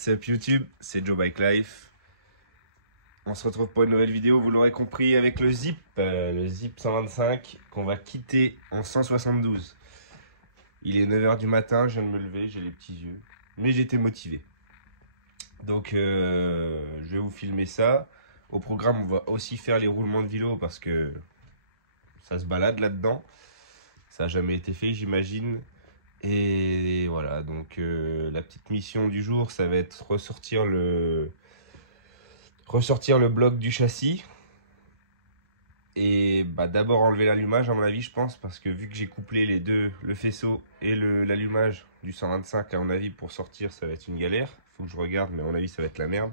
What's up YouTube, c'est Joe Bike Life. On se retrouve pour une nouvelle vidéo, vous l'aurez compris, avec le Zip 125 qu'on va quitter en 172. Il est 9 h du matin, je viens de me lever, j'ai les petits yeux, mais j'étais motivé. Donc je vais vous filmer ça. Au programme, on va aussi faire les roulements de vélo parce que ça se balade là-dedans. Ça n'a jamais été fait, j'imagine. Et voilà, donc la petite mission du jour, ça va être ressortir le bloc du châssis. Et bah, d'abord enlever l'allumage à mon avis, je pense, parce que vu que j'ai couplé les deux, le faisceau et l'allumage du 125, à mon avis, pour sortir, ça va être une galère. Faut que je regarde, mais à mon avis, ça va être la merde.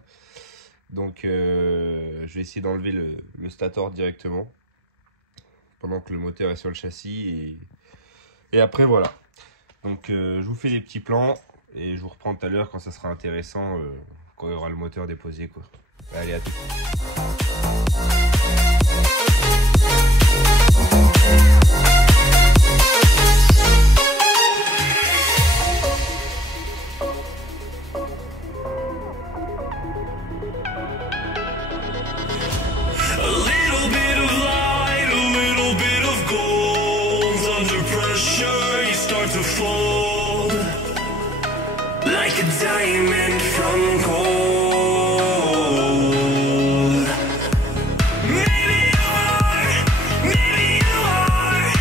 Donc je vais essayer d'enlever le stator directement, pendant que le moteur est sur le châssis. Et après, voilà. Donc je vous fais des petits plans et je vous reprends tout à l'heure quand ça sera intéressant, quand il y aura le moteur déposé, quoi. Allez, à tout. Like a diamond from gold. Maybe you are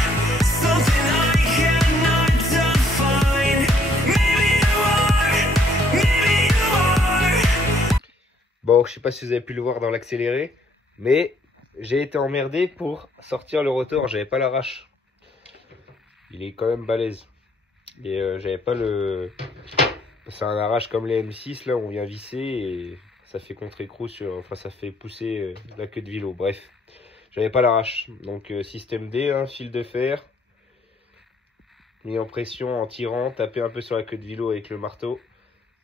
something I cannot define. Maybe you are. Bon, je sais pas si vous avez pu le voir dans l'accéléré, mais j'ai été emmerdé pour sortir le rotor, j'avais pas l'arrache. Il est quand même balèze. Et j'avais pas le... C'est un arrache comme les M6, là, on vient visser et ça fait contre-écrou sur... Enfin, ça fait pousser la queue de vélo. Bref, j'avais pas l'arrache. Donc, système D, hein, fil de fer. Mis en pression en tirant, taper un peu sur la queue de vélo avec le marteau.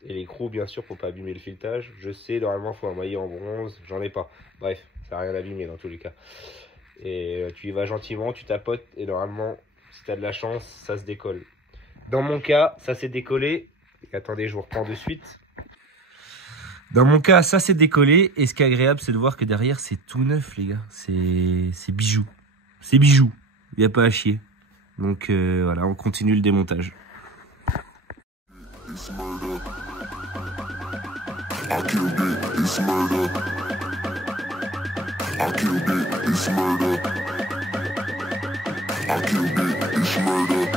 Et l'écrou, bien sûr, pour pas abîmer le filetage. Je sais, normalement, il faut un maillet en bronze. J'en ai pas. Bref, ça n'a rien abîmé dans tous les cas. Et tu y vas gentiment, tu tapotes et normalement, si tu as de la chance, ça se décolle. Dans mon cas, ça s'est décollé. Et attendez, je vous reprends de suite. Dans mon cas, ça s'est décollé. Et ce qui est agréable, c'est de voir que derrière, c'est tout neuf, les gars. C'est bijou. C'est bijou. Il n'y a pas à chier. Donc voilà, on continue le démontage. It's murder. I killed it, it's murder. I killed it, it's murder. I killed it, it's murder.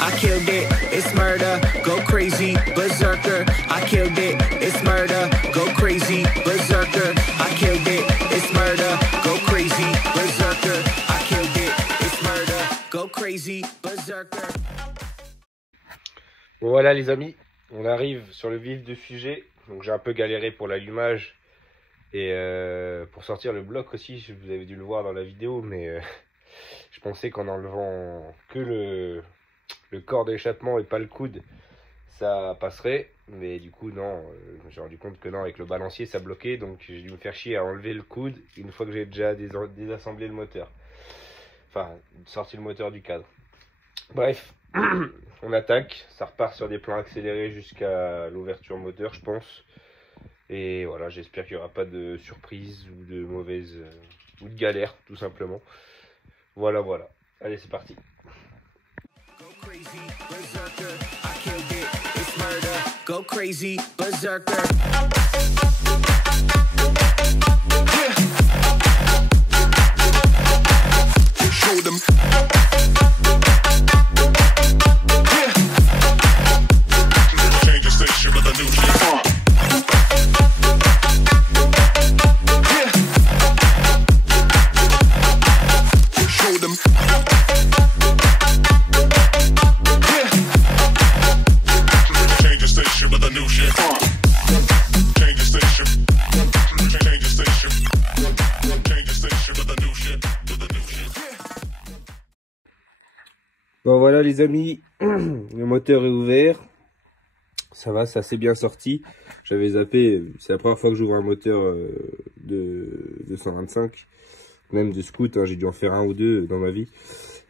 I killed it, it's murder, go crazy, berserker. I killed it, it's murder, go crazy, berserker. I killed it, it's murder, go crazy, berserker. I killed it, it's murder, go crazy, berserker. Bon, voilà les amis, on arrive sur le vif du sujet. Donc j'ai un peu galéré pour l'allumage et pour sortir le bloc aussi. Vous avez dû le voir dans la vidéo, mais je pensais qu'en enlevant que le corps d'échappement et pas le coude, ça passerait. Mais du coup non, je me suis rendu compte que non, avec le balancier ça bloquait. Donc j'ai dû me faire chier à enlever le coude une fois que j'ai déjà désassemblé le moteur. Enfin, sorti le moteur du cadre. Bref, on attaque, ça repart sur des plans accélérés jusqu'à l'ouverture moteur, je pense. Et voilà, j'espère qu'il n'y aura pas de surprise ou de mauvaise ou de galère, tout simplement. Voilà, voilà. Allez, c'est parti. Go crazy, berserker. Show them. Change the station with a new shit. Show them. Change the station with a new shit. Change the station. Change the station. Change the station with a new shit. With a new shit. Bon voilà les amis, le moteur est ouvert. Ça va, ça s'est bien sorti. J'avais zappé, c'est la première fois que j'ouvre un moteur de 125. Même de scoot, hein, j'ai dû en faire un ou deux dans ma vie.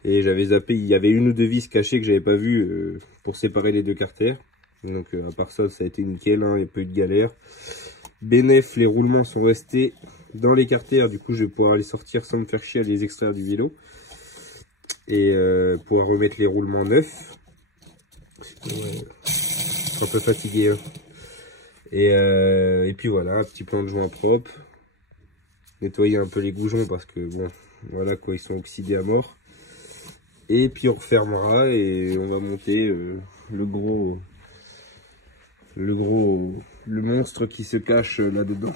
Et j'avais zappé, il y avait une ou deux vis cachées que j'avais pas vues pour séparer les deux carters. Donc à part ça, ça a été nickel, hein, il n'y a pas eu de galère. Bénef, les roulements sont restés dans l'écartère, du coup je vais pouvoir les sortir sans me faire chier à les extraire du vélo. Et pouvoir remettre les roulements neufs. Je suis un peu fatigué. Hein. Et puis voilà, un petit plan de joint propre. Nettoyer un peu les goujons parce que bon, voilà quoi, ils sont oxydés à mort. Et puis on refermera et on va monter le monstre qui se cache là-dedans.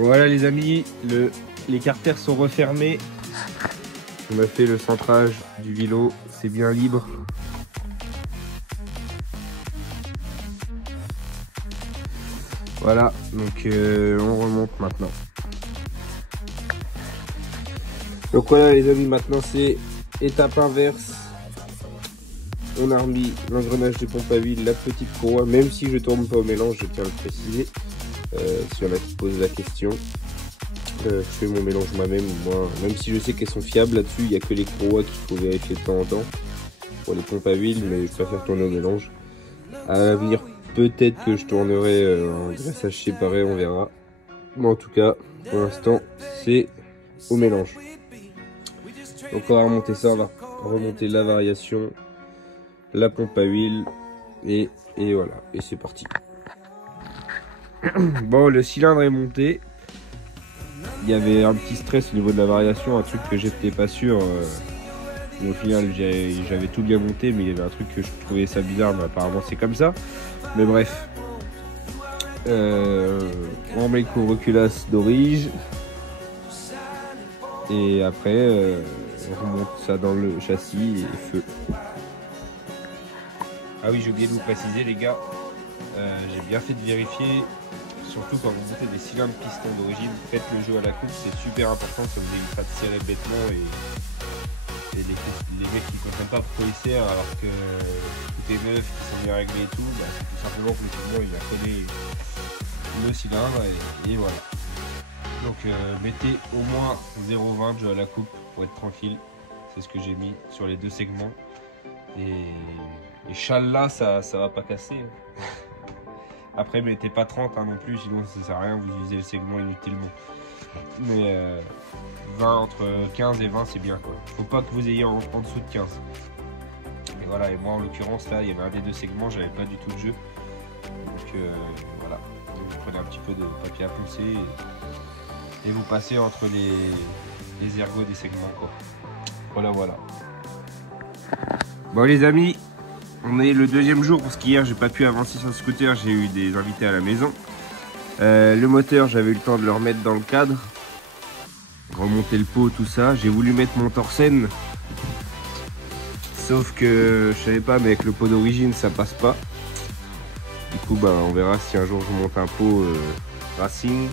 Voilà les amis, les carters sont refermés. On a fait le centrage du vélo, c'est bien libre. Voilà, donc on remonte maintenant. Donc voilà les amis, maintenant c'est étape inverse. On a remis l'engrenage de pompe à huile, la petite courroie, même si je tourne pas au mélange, je tiens à le préciser. Si on a qui pose la question, je fais mon mélange moi-même, même si je sais qu'elles sont fiables là-dessus, il n'y a que les courroies qu'il faut vérifier de temps en temps pour les pompes à huile, mais je préfère tourner au mélange. À l'avenir, peut-être que je tournerai en graissage séparé, on verra. Mais en tout cas, pour l'instant, c'est au mélange. Donc on va remonter ça, on va remonter la variation, la pompe à huile, et voilà, et c'est parti. Bon, le cylindre est monté. Il y avait un petit stress au niveau de la variation, un truc que j'étais pas sûr. Mais au final, j'avais tout bien monté, mais il y avait un truc que je trouvais ça bizarre, mais apparemment c'est comme ça. Mais bref. On remet le couvre-culasse d'origine. Et après, on remonte ça dans le châssis et feu. Ah oui, j'ai oublié de vous préciser les gars. J'ai bien fait de vérifier. Surtout quand vous montez des cylindres pistons d'origine, faites le jeu à la coupe, c'est super important, ça vous évitera de serrer bêtement et les mecs qui ne comprennent pas pourquoi ils serrent alors que tout est neuf, qu'ils sont bien réglés et tout, bah, c'est tout simplement que le cylindre il a collé le cylindre et voilà. Donc mettez au moins 0,20 de jeu à la coupe pour être tranquille, c'est ce que j'ai mis sur les deux segments et Inch'Allah ça va pas casser. Après, mettez pas 30 hein, non plus, sinon ça sert à rien, vous utilisez le segment inutilement. Mais 20, entre 15 et 20, c'est bien quoi. Faut pas que vous ayez en dessous de 15. Et voilà, et moi en l'occurrence, là, il y avait un des deux segments, j'avais pas du tout de jeu. Donc voilà, donc, vous prenez un petit peu de papier à poncer et vous passez entre les ergots des segments quoi. Voilà. Bon les amis. On est le deuxième jour parce qu'hier j'ai pas pu avancer sur le scooter, j'ai eu des invités à la maison. Le moteur j'avais eu le temps de le remettre dans le cadre, remonter le pot, tout ça. J'ai voulu mettre mon Torsen, sauf que je savais pas, mais avec le pot d'origine ça passe pas. Du coup bah on verra si un jour je monte un pot racing.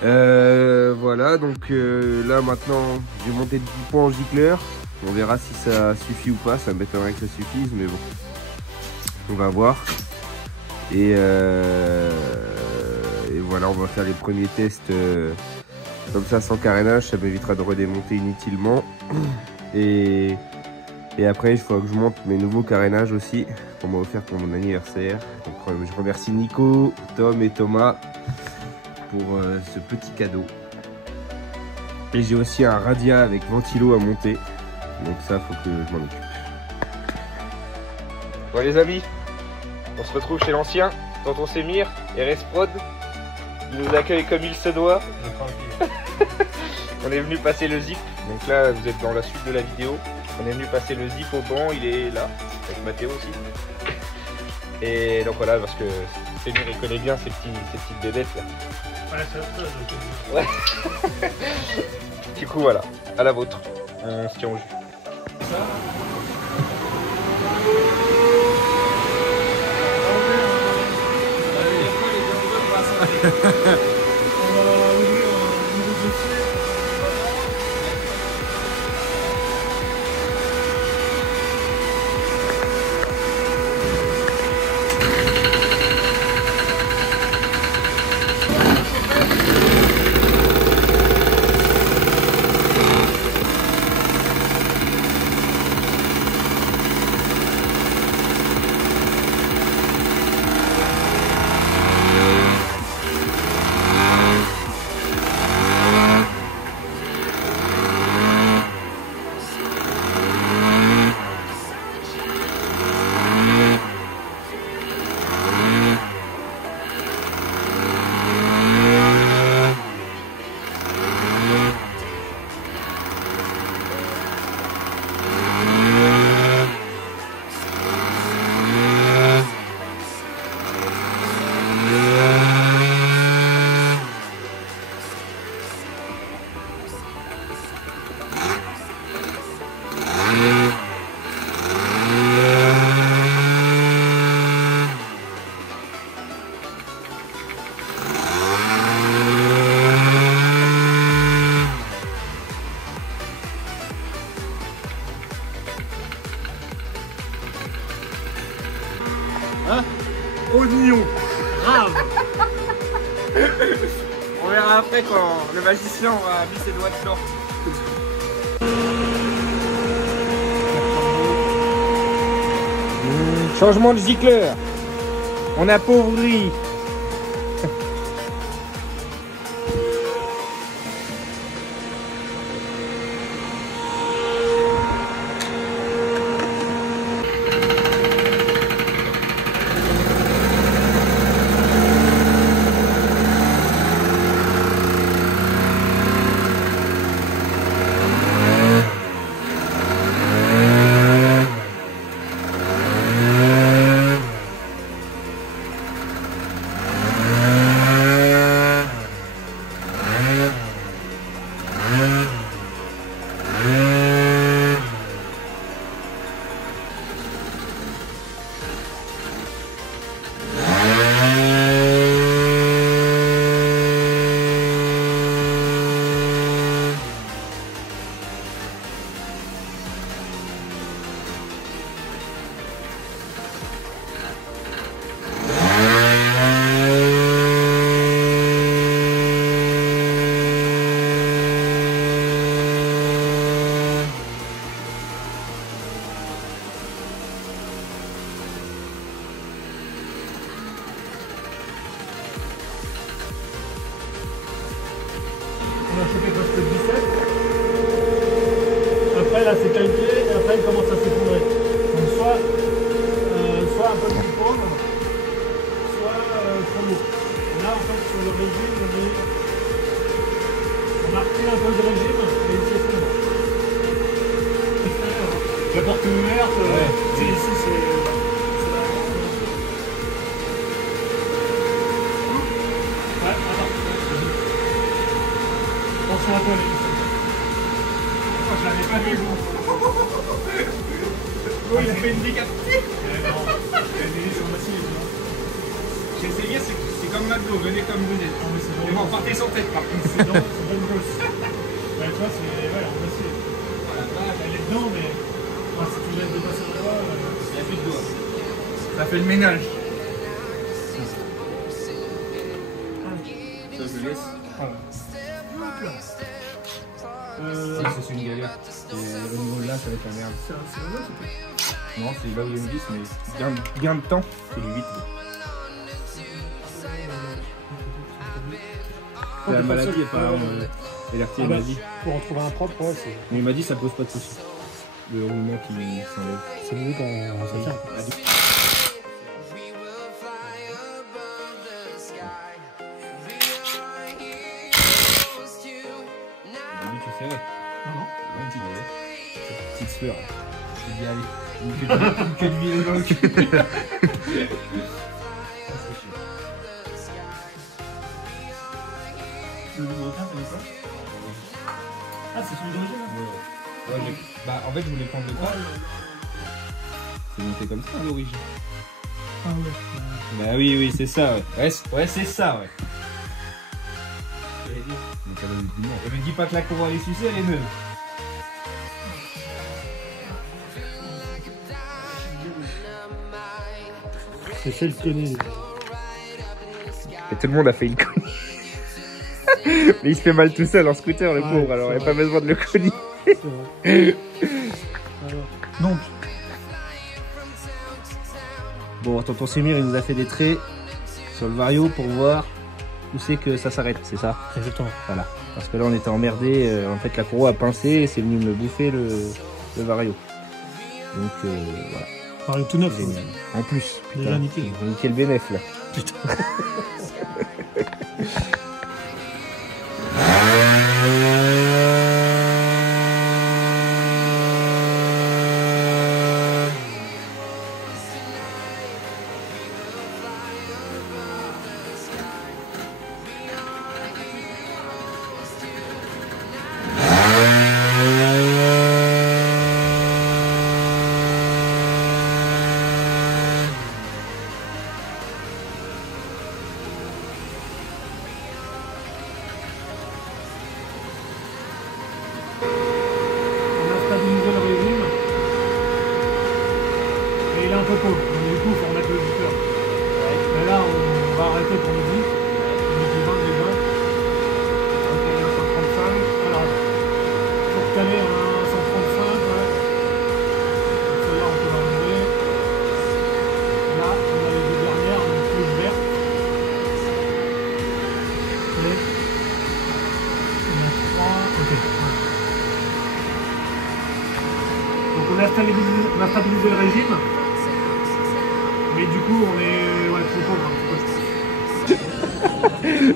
Voilà donc là maintenant j'ai monté 10 points en gicleur. On verra si ça suffit ou pas, ça m'étonnerait que ça suffise, mais bon, on va voir. Et voilà, on va faire les premiers tests comme ça sans carénage, ça m'évitera de redémonter inutilement. Et après, il faut que je monte mes nouveaux carénages aussi, qu'on m'a offert pour mon anniversaire. Donc, je remercie Nico, Tom et Thomas pour ce petit cadeau. Et j'ai aussi un Radia avec ventilo à monter. Donc ça, faut que je m'en occupe. Bon les amis, on se retrouve chez l'ancien, tonton Semir et Resprod. Il nous accueille comme il se doit. On est venu passer le zip. Donc là, vous êtes dans la suite de la vidéo. On est venu passer le zip au banc, il est là, avec Mathéo aussi. Et donc voilà, parce que Fémur il connaît bien ces petites bébêtes là. Ouais, ça, Ouais. Du coup voilà, à la vôtre. On se tient au jus. Oignon, grave. On verra après quand le magicien aura mis ses doigts dedans. Changement de gicleur. On appauvrit. On a chopé poste 17. Après là c'est calqué et après il commence à s'effondrer. Donc soit un peu plus pauvre, soit trop lourd. Et là en fait sur le régime on a repris un peu de régime et il s'effondre. La porte ouverte, c'est ici c'est la ouais, attends. Attention à toi, les gars. Oh, je l'avais pas vu, vous. Oh, il a fait une décapitée. Non, les hélices sont massives. J'ai essayé, c'est comme McDo, venez comme vous êtes. Non, mais c'est Mais bon, partez sans tête par contre. C'est bonne gosse. Ouais, tu vois, c'est. Ouais, en massif. Elle est dedans, mais. Ah, si tu laisses dépasser le doigt. Il n'y a plus de doigts. Ça fait le ménage. Ça, je le laisse. Ah, C'est une galère. Et au niveau de là, ça va être la merde. c'est la gosse ou pas? Non, c'est là où il y a une 10, mais gain de temps, c'est le 8. C'est la maladie, apparemment. LRT m'a dit. Pour en trouver un propre, ouais, c'est. Mais il m'a dit ça pose pas de soucis. Le roulement qui s'enlève. C'est mieux quand ça tient. Au début, tu serrais. Non, non. Ouais, tu verrais. Petite sueur. Je me dis, allez, une queue de ville dans le cul. Le numéro 15, c'est quoi? Ah, c'est celui d'origine là? Ouais, bah, en fait, je voulais prendre le pas. C'est monté comme ça à l'origine. Ah ouais. Bah oui, oui, c'est ça, ouais. Ouais, c'est ça, ouais. Donc, elle a eu du mal. Et me dis pas que la courroie elle est sucée, elle est neuve. C'est fait le connaît. Et tout le monde a fait une connerie. Mais il se fait mal tout seul en scooter, le Ouais, pauvre, alors il n'y a c'est pas vrai. besoin de le cogner. Alors, donc. Bon, tonton Semir, il nous a fait des traits sur le Vario pour voir où c'est que ça s'arrête, c'est ça? Exactement. Voilà. Parce que là, on était emmerdé. En fait, la courroie a pincé et c'est venu me bouffer le Vario. Donc, voilà. Pareil, tout neuf. Génial. En plus, Déjà putain, nickel. ils ont niqué le bénéf, là. On a stabilisé le régime. Et il est un peu pauvre. Donc, du coup, il faut remettre le booster. Mais là, on va arrêter pour midi. Midi 20 déjà. Ok, 135. Alors, pour caler un 135, ouais. Donc, celle-là, on peut l'enlever. Là, on a les deux dernières, donc plus verte. Et on a 3. Ok. Ouais. Donc on a stabilisé le régime, mais du coup on est trop pauvre un petit peu.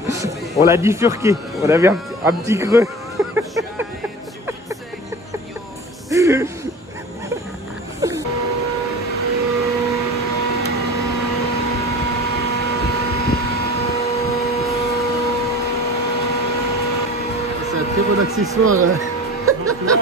On l'a bifurqué, on avait un petit creux. C'est un très bon accessoire. Donc là,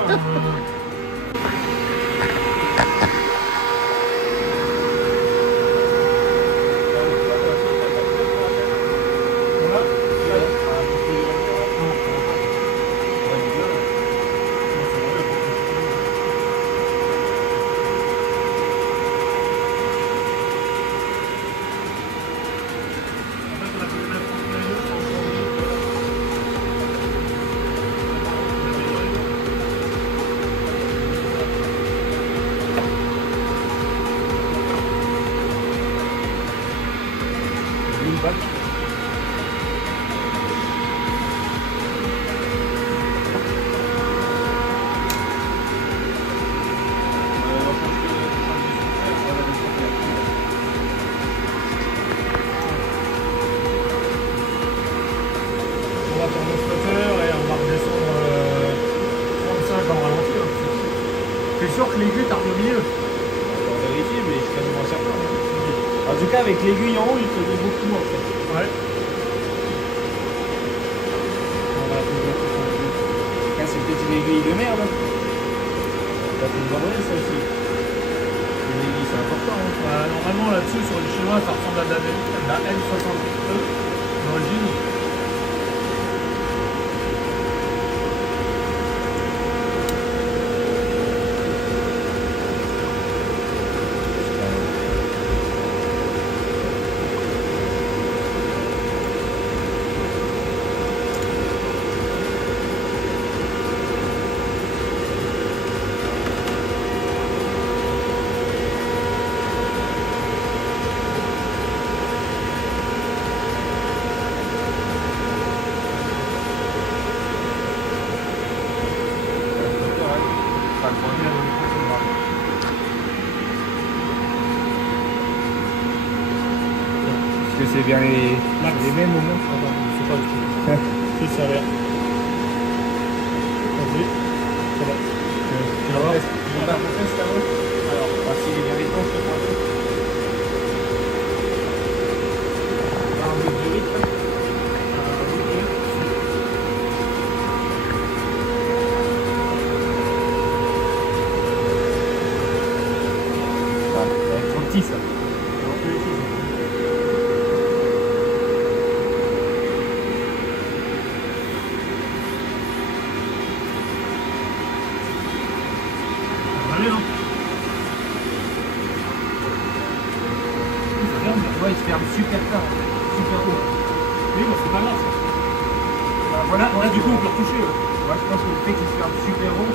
on va prendre le spotter et on va redescendre 35 en ralenti. Hein. T'es sûr que l'aiguille t'arrive au milieu? On vérifie, mais je suis quasiment certain. En tout cas, avec l'aiguille en haut, il faisait beaucoup en fait. Ouais. Là, c'est peut-être une aiguille de merde. Ça fait une bordel, ça aussi. Une aiguille, c'est important. Hein. Normalement là-dessus sur le schéma ça ressemble à de la L68E d'origine. Est-ce que c'est bien les mêmes au moins? Attends, je sais pas du tout. Si ça a l'air. Vas-y. Ça va. Tu vas voir, Voilà, ouais, du coup on peut retoucher. Ouais. Moi je pense que le fait qu'il se ferme super haut.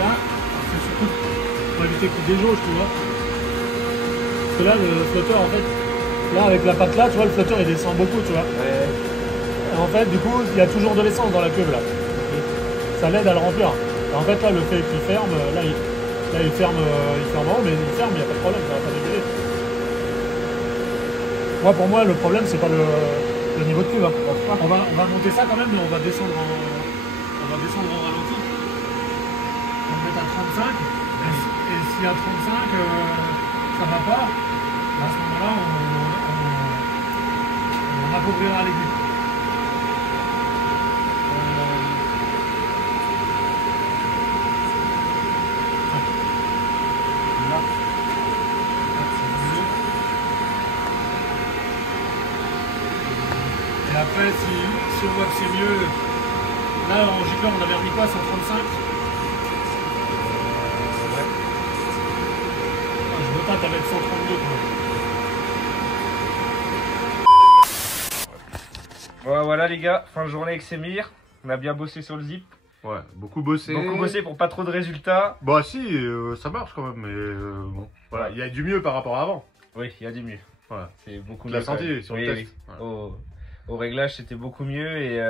Là, c'est surtout pour éviter qu'il déjauge, tu vois. Parce que là, le flotteur, en fait, là, avec la patte là, tu vois, le flotteur, il descend beaucoup, tu vois. Ouais. Et en fait, du coup, il y a toujours de l'essence dans la cuve, là. Ça l'aide à le remplir. Et en fait, là, le fait qu'il ferme, là, il ferme en haut, mais il ferme, il n'y a pas de problème, ça va pas dégueuler. Moi, pour moi, le problème, c'est pas le niveau de cuve. Hein. On va monter ça quand même, mais on va descendre en ralenti. On va mettre à 35. Et si à 35, ça va pas, à ce moment-là, on appauvrira l'aigu. Là. Là, c'est mieux. Et après, si on voit que c'est mieux, là en gicleur, on avait remis quoi, 135. Je me tâte avec 132 quand même. Bon, voilà les gars, fin de journée avec Semir. On a bien bossé sur le zip. Ouais, beaucoup bossé. Beaucoup bossé pour pas trop de résultats. Bah si, ça marche quand même, mais bon. Voilà, il y a du mieux par rapport à avant. Oui, il y a du mieux. Voilà. C'est beaucoup Tu l'as mieux. quand senti même. sur le Oui, test. oui. Voilà. Au réglage, c'était beaucoup mieux et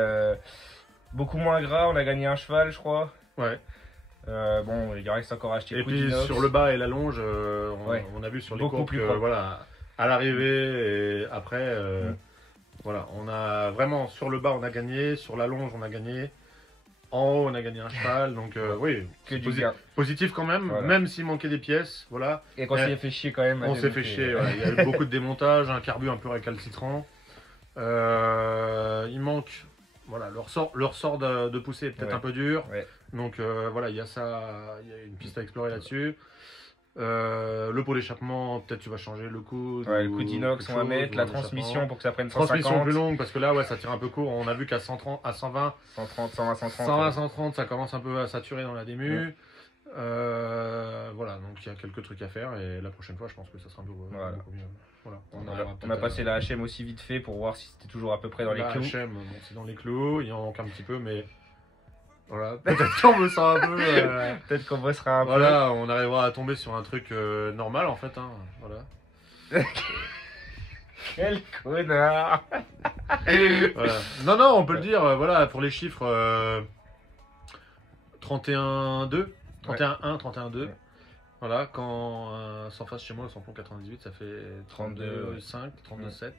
beaucoup moins gras. On a gagné un cheval, je crois. Ouais. Bon, il reste encore à acheter Et le coup puis d'inox. sur le bas et la longe, Ouais. on a vu sur les Beaucoup courbes plus que propre. voilà, à l'arrivée et après, voilà, on a vraiment sur le bas on a gagné, sur la longe on a gagné, en haut on a gagné un cheval, donc oui, Que c'est du gain. positif quand même, Voilà. même s'il manquait des pièces, voilà. Et qu'on s'est fait chier quand même. à On s'est démonter. fait chier, voilà. Il y a eu beaucoup de démontage, un carbu un peu récalcitrant. Il manque, voilà, le ressort de poussée est peut-être Ouais. un peu dur. Ouais. Donc voilà, il y a ça, il y a une piste à explorer là-dessus. Le pot d'échappement, peut-être tu vas changer le coude. Ouais, le ou coup d'inox, quelque on va chose, mettre ou la un transmission échappement. pour que ça prenne Transmission 150. plus longue parce que là, ouais, ça tire un peu court. On a vu qu'à 130, à 120, 130, 120, 130. 120, ouais. 130, ça commence un peu à saturer dans la dému. Voilà, donc il y a quelques trucs à faire et la prochaine fois, je pense que ça sera un peu Voilà. beaucoup mieux. Voilà. On arrivera a peut-être passé à- la HM aussi vite fait pour voir si c'était toujours à peu près dans les la clous. HM, bon, c'est dans les clous, il en manque un petit peu, mais voilà, peut-être qu'on me sent un peu. Peut-être qu'on bossera un Voilà, on arrivera à tomber sur un truc normal en fait. Hein, voilà. peu. Quel connard. Voilà. Non, on peut le dire, voilà, pour les chiffres 31-2, 31-1, 31-2. Ouais. Voilà, quand sans face chez moi, le samplon 98, ça fait 32, 32,5, 32,7.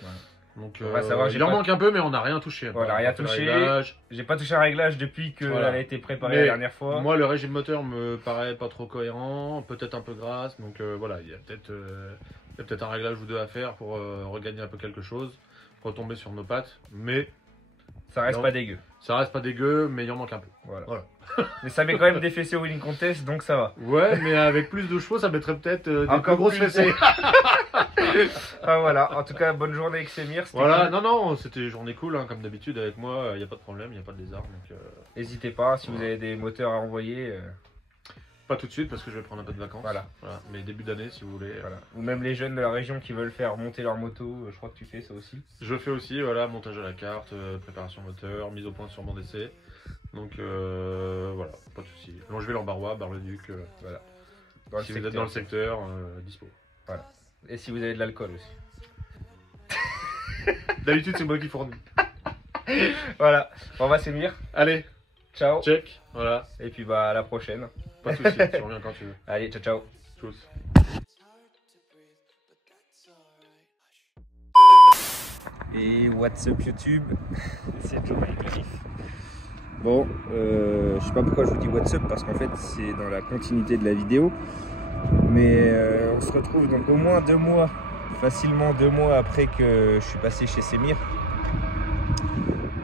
Voilà. Donc On va savoir, j'ai il en pas- manque un peu, mais on n'a rien touché. Voilà, rien on a fait le touché. réglage. J'ai pas touché un réglage depuis qu'elle Voilà. a été préparée Mais la dernière fois. Moi, le régime moteur me paraît pas trop cohérent, peut-être un peu grasse, donc voilà, il y a peut-être un réglage ou deux à faire pour regagner un peu quelque chose, retomber sur nos pattes, mais Ça reste Non. pas dégueu. ça reste pas dégueu, mais il en manque un peu. Voilà. Voilà. Mais ça met quand même des fessées au winning contest, donc ça va. Ouais, mais avec plus de chevaux, ça mettrait peut-être des Encore plus grosses plus. fessées. Ah voilà, en tout cas, bonne journée avec Semir. c'était Voilà, cool. non, c'était une journée cool, hein, comme d'habitude avec moi, il n'y a pas de problème, il n'y a pas de lézard, donc N'hésitez pas, si vous avez des moteurs à envoyer. pas tout de suite parce que je vais prendre un peu de vacances. Voilà. Voilà. Mais début d'année, si vous voulez. Voilà. Ou même les jeunes de la région qui veulent faire monter leur moto, je crois que tu fais ça aussi. Je fais aussi, voilà, montage à la carte, préparation moteur, mise au point sur mon d'essai. Donc voilà, pas de soucis. Longevé l'Embarrois, Bar-le-Duc, Voilà. Dans le si vous êtes secteur. dans le secteur, dispo. Et si vous avez de l'alcool aussi. D'habitude, c'est moi qui fournis. Voilà, on va Semir. Allez, Ciao. check, voilà, Et puis bah à la prochaine. pas de soucis, tu reviens quand tu veux. Allez, ciao ciao. Tchuss. Et what's up YouTube? C'est Joe Cliff. Bon, je sais pas pourquoi je vous dis what's up parce qu'en fait c'est dans la continuité de la vidéo. Mais on se retrouve donc au moins 2 mois, facilement 2 mois après que je suis passé chez Semir.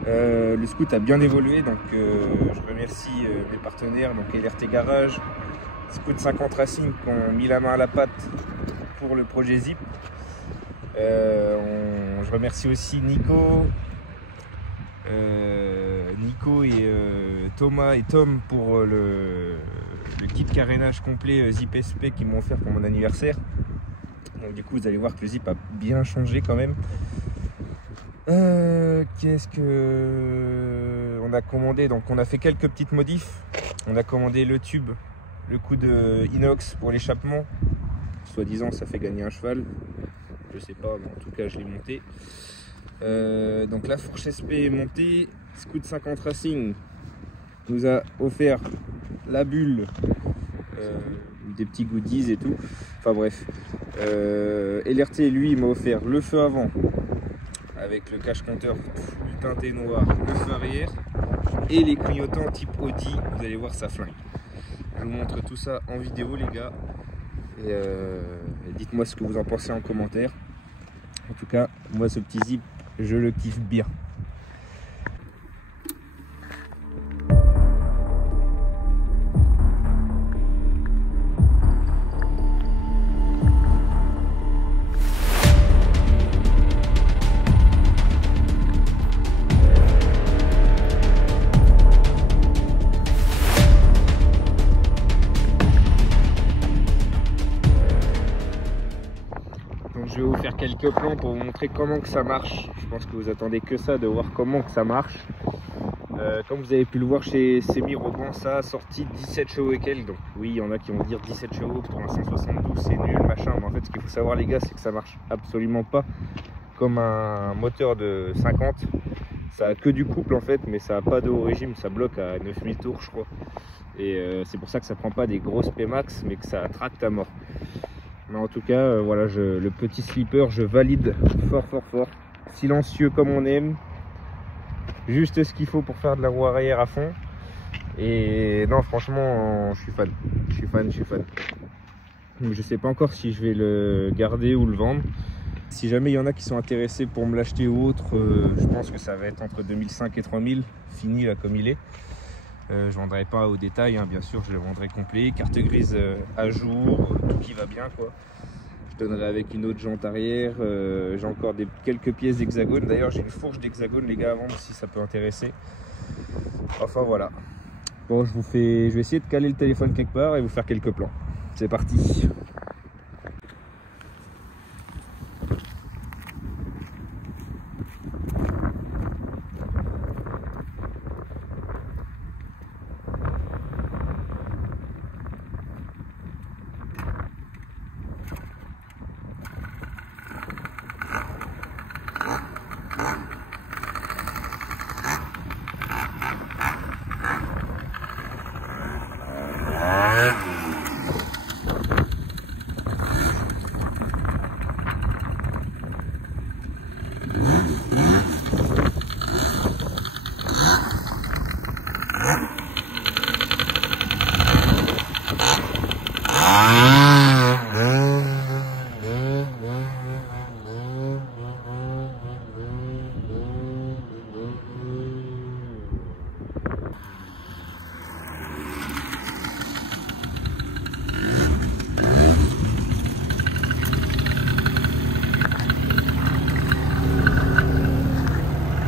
Le scoot a bien évolué, donc je remercie mes partenaires, donc LRT Garage, Scoot 50 Racing qui ont mis la main à la pâte pour le projet Zip. Je remercie aussi Nico, Nico et Thomas et Tom pour le kit carénage complet Zip SP qu'ils m'ont offert pour mon anniversaire. Donc du coup vous allez voir que le zip a bien changé quand même. Qu'est-ce que on a commandé? Donc on a fait quelques petites modifs. On a commandé le tube, le coup de inox pour l'échappement. Soi-disant ça fait gagner un cheval. Je sais pas, mais en tout cas je l'ai monté. Donc la fourche SP est montée. Scoot 50 Racing nous a offert la bulle, des petits goodies et tout. Enfin bref. LRT lui m'a offert le feu avant avec le cache compteur teinté noir, le feu arrière et les clignotants type Audi. Vous allez voir ça flingue. Je vous montre tout ça en vidéo les gars. Et dites-moi ce que vous en pensez en commentaire. En tout cas, moi ce petit zip, je le kiffe bien. Je vais vous faire quelques plans pour vous montrer comment que ça marche. Je pense que vous attendez que ça, de voir comment que ça marche. Comme vous avez pu le voir chez Semi-Roban, ça a sorti 17 chevaux et quelques. Donc oui, il y en a qui vont dire 17 chevaux pour un 172, c'est nul, machin. Mais en fait, ce qu'il faut savoir les gars, c'est que ça marche absolument pas comme un moteur de 50. Ça a que du couple en fait, mais ça a pas de haut régime, ça bloque à 9000 tours je crois. Et c'est pour ça que ça prend pas des grosses Pmax, mais que ça tracte à mort. Mais en tout cas, voilà, le petit slipper, je valide fort. Silencieux comme on aime. Juste ce qu'il faut pour faire de la roue arrière à fond. Et non, franchement, je suis fan. Je sais pas encore si je vais le garder ou le vendre. Si jamais il y en a qui sont intéressés pour me l'acheter ou autre, je pense que ça va être entre 2005 et 3000, fini là comme il est. Je vendrai pas au détail, hein, bien sûr, je le vendrai complet, carte grise à jour, tout qui va bien quoi. Je donnerai avec une autre jante arrière, j'ai encore quelques pièces d'hexagone, d'ailleurs j'ai une fourche d'hexagone les gars à vendre si ça peut intéresser. Enfin voilà. Bon, je vais essayer de caler le téléphone quelque part et vous faire quelques plans. C'est parti.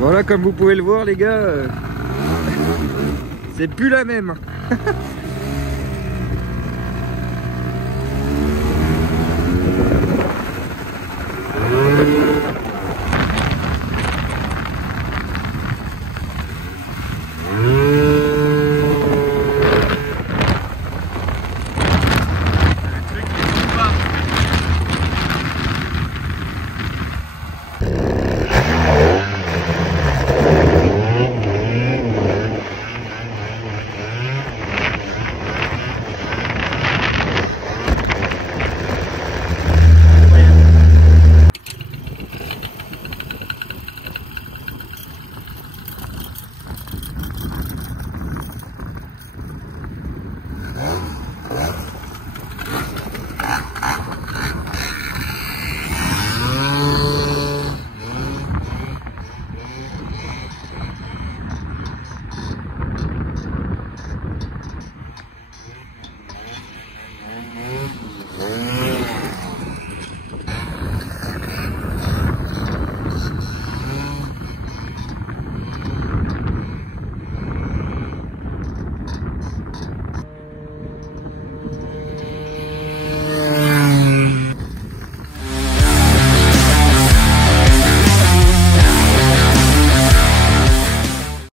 Voilà, comme vous pouvez le voir les gars, c'est plus la même.